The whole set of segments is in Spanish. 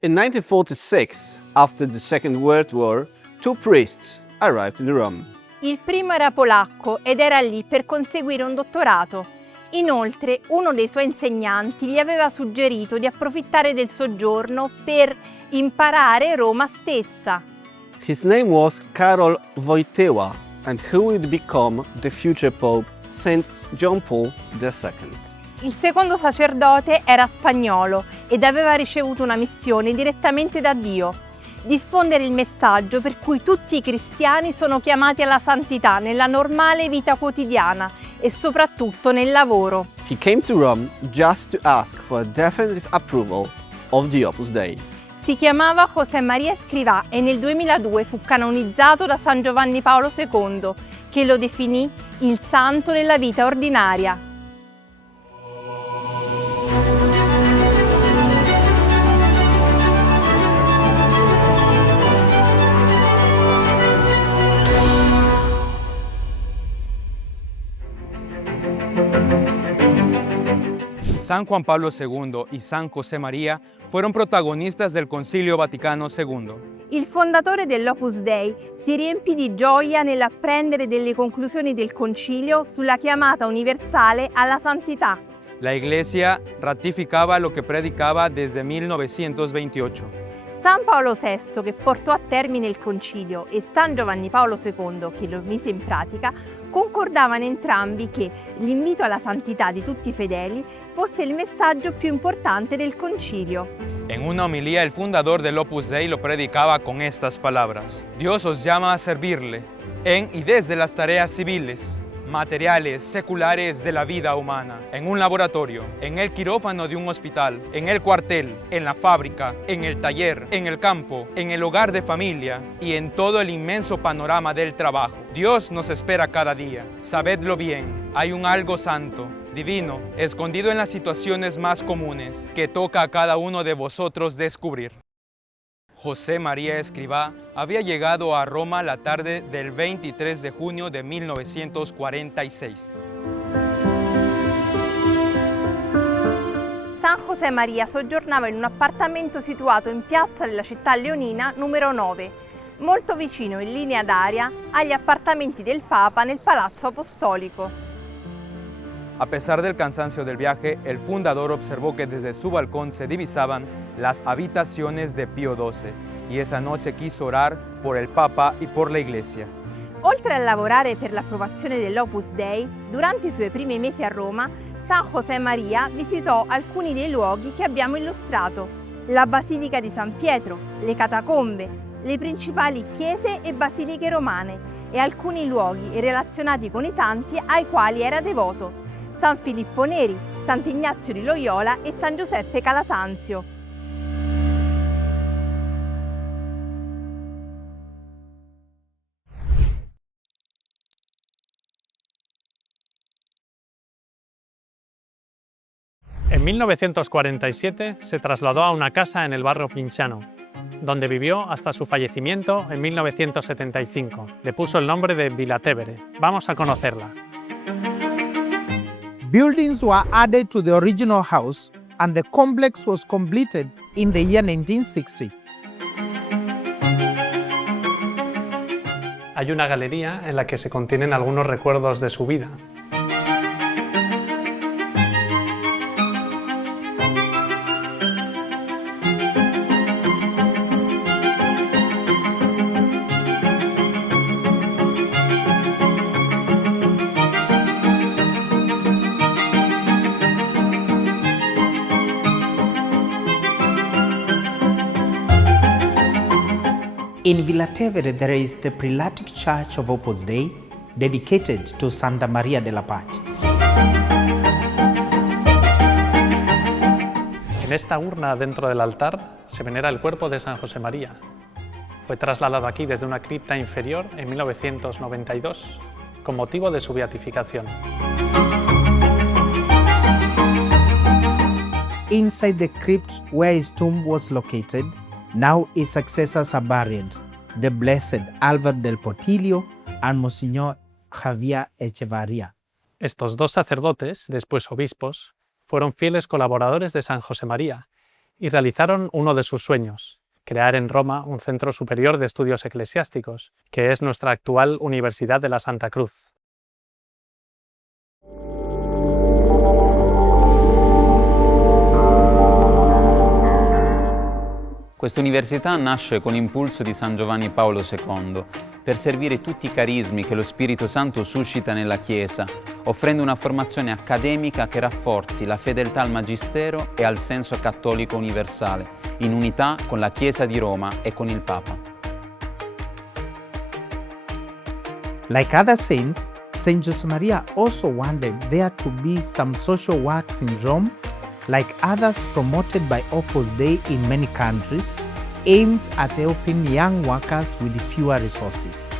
In 1946, after the Second World War, two priests arrived in Rome. Il primo era polacco ed era lì per conseguire un dottorato. Inoltre, uno dei suoi insegnanti gli aveva suggerito di approfittare del soggiorno per imparare Roma stessa. His name was Karol Wojtyła, and he would become the future Pope, Saint John Paul II. Il secondo sacerdote era spagnolo ed aveva ricevuto una missione direttamente da Dio: diffondere il messaggio per cui tutti i cristiani sono chiamati alla santità nella normale vita quotidiana e soprattutto nel lavoro. He came to Rome just to ask for a definitive approval of the Opus Dei. Si chiamava José María Escrivá e nel 2002 fu canonizzato da San Giovanni Paolo II, che lo definì il santo nella vita ordinaria. San Juan Pablo II y San José María fueron protagonistas del Concilio Vaticano II. Il fondatore dell'Opus Dei si riempì di gioia nell'apprendere delle conclusioni del Concilio sulla chiamata universale alla santità. La Iglesia ratificaba lo que predicaba desde 1928. San Paolo VI, che portò a termine il Concilio, e San Giovanni Paolo II, che lo mise in pratica, concordavano entrambi che l'invito alla santità di tutti i fedeli fosse il messaggio più importante del Concilio. En una homilía, el fundador del Opus Dei lo predicaba con estas palabras: Dios os llama a servirle en y desde las tareas civiles, materiales, seculares de la vida humana, en un laboratorio, en el quirófano de un hospital, en el cuartel, en la fábrica, en el taller, en el campo, en el hogar de familia y en todo el inmenso panorama del trabajo. Dios nos espera cada día. Sabedlo bien, hay un algo santo, divino, escondido en las situaciones más comunes, que toca a cada uno de vosotros descubrir. José María Escrivá había llegado a Roma la tarde del 23 de junio de 1946. San José María soggiornava in un appartamento situato in piazza della città leonina numero 9, molto vicino in linea d'aria agli appartamenti del Papa nel Palazzo Apostolico. A pesar del cansancio del viaje, el fundador observó que desde su balcón se divisaban las habitaciones de Pío XII y esa noche quiso orar por el Papa y por la Iglesia. Oltre a lavorare per l'approvazione dell'Opus Dei, durante i suoi primi mesi a Roma, San José María visitò alcuni dei luoghi che abbiamo illustrato: la Basilica di San Pietro, le catacombe, le principali chiese e basiliche romane e alcuni luoghi relazionati con i santi ai quali era devoto: San Filippo Neri, Sant'Ignazio di Loyola e San Giuseppe Calasanzio. En 1947 se trasladó a una casa en el barrio Pinciano, donde vivió hasta su fallecimiento en 1975. Le puso el nombre de Villa Tevere. Vamos a conocerla. Buildings were added to the original house and the complex was completed in the year 1960. Hay una galería en la que se contienen algunos recuerdos de su vida. In Villa Tevere there is the Prelatic Church of Opus Dei dedicated to Santa Maria della Pace. En esta urna dentro del altar se venera el cuerpo de San José María. Fue trasladado aquí desde una cripta inferior en 1992 con motivo de su beatificación. Inside the crypt where his tomb was located, now his successors are buried, the Blessed Álvaro del Portillo and Monsignor Javier Echevarría. Estos dos sacerdotes, después obispos, fueron fieles colaboradores de San José María y realizaron uno de sus sueños, crear en Roma un centro superior de estudios eclesiásticos, que es nuestra actual Universidad de la Santa Cruz. Questa università nasce con impulso di San Giovanni Paolo II per servire tutti i carismi che lo Spirito Santo suscita nella Chiesa, offrendo una formazione accademica che rafforzi la fedeltà al Magistero e al senso cattolico universale, in unità con la Chiesa di Roma e con il Papa. Like other saints, Saint Josemaria also wanted there to be some social works in Rome, like others promoted by Opus Dei in many countries, aimed at helping young workers with fewer resources.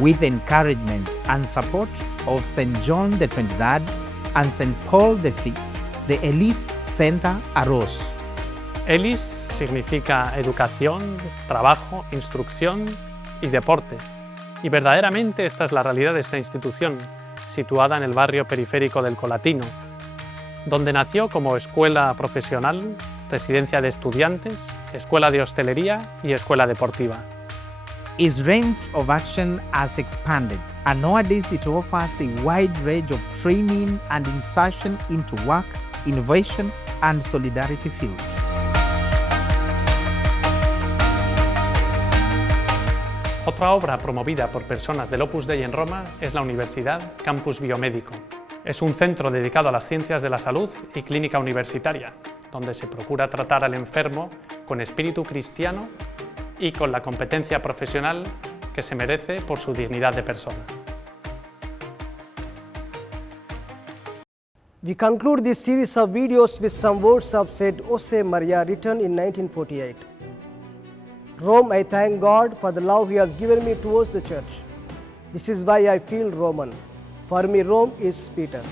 With the encouragement and support of St. John the 23rd and St. Paul VI, the ELIS Center arose. ELIS significa educación, trabajo, instrucción y deporte. Y verdaderamente esta es la realidad de esta institución, situada en el barrio periférico del Colatino, donde nació como escuela profesional, residencia de estudiantes, escuela de hostelería y escuela deportiva. Its range of action has expanded, and nowadays it offers a wide range of training and insertion into work, innovation, and solidarity field. Otra obra promovida por personas del Opus Dei en Roma es la Universidad Campus Biomédico. Es un centro dedicado a las ciencias de la salud y clínica universitaria, donde se procura tratar al enfermo con espíritu cristiano y con la competencia profesional que se merece por su dignidad de persona. We conclude this series of videos with some words of Saint Josemaria written in 1948. Rome, I thank God for the love He has given me towards the Church. This is why I feel Roman. For me, Rome is Peter.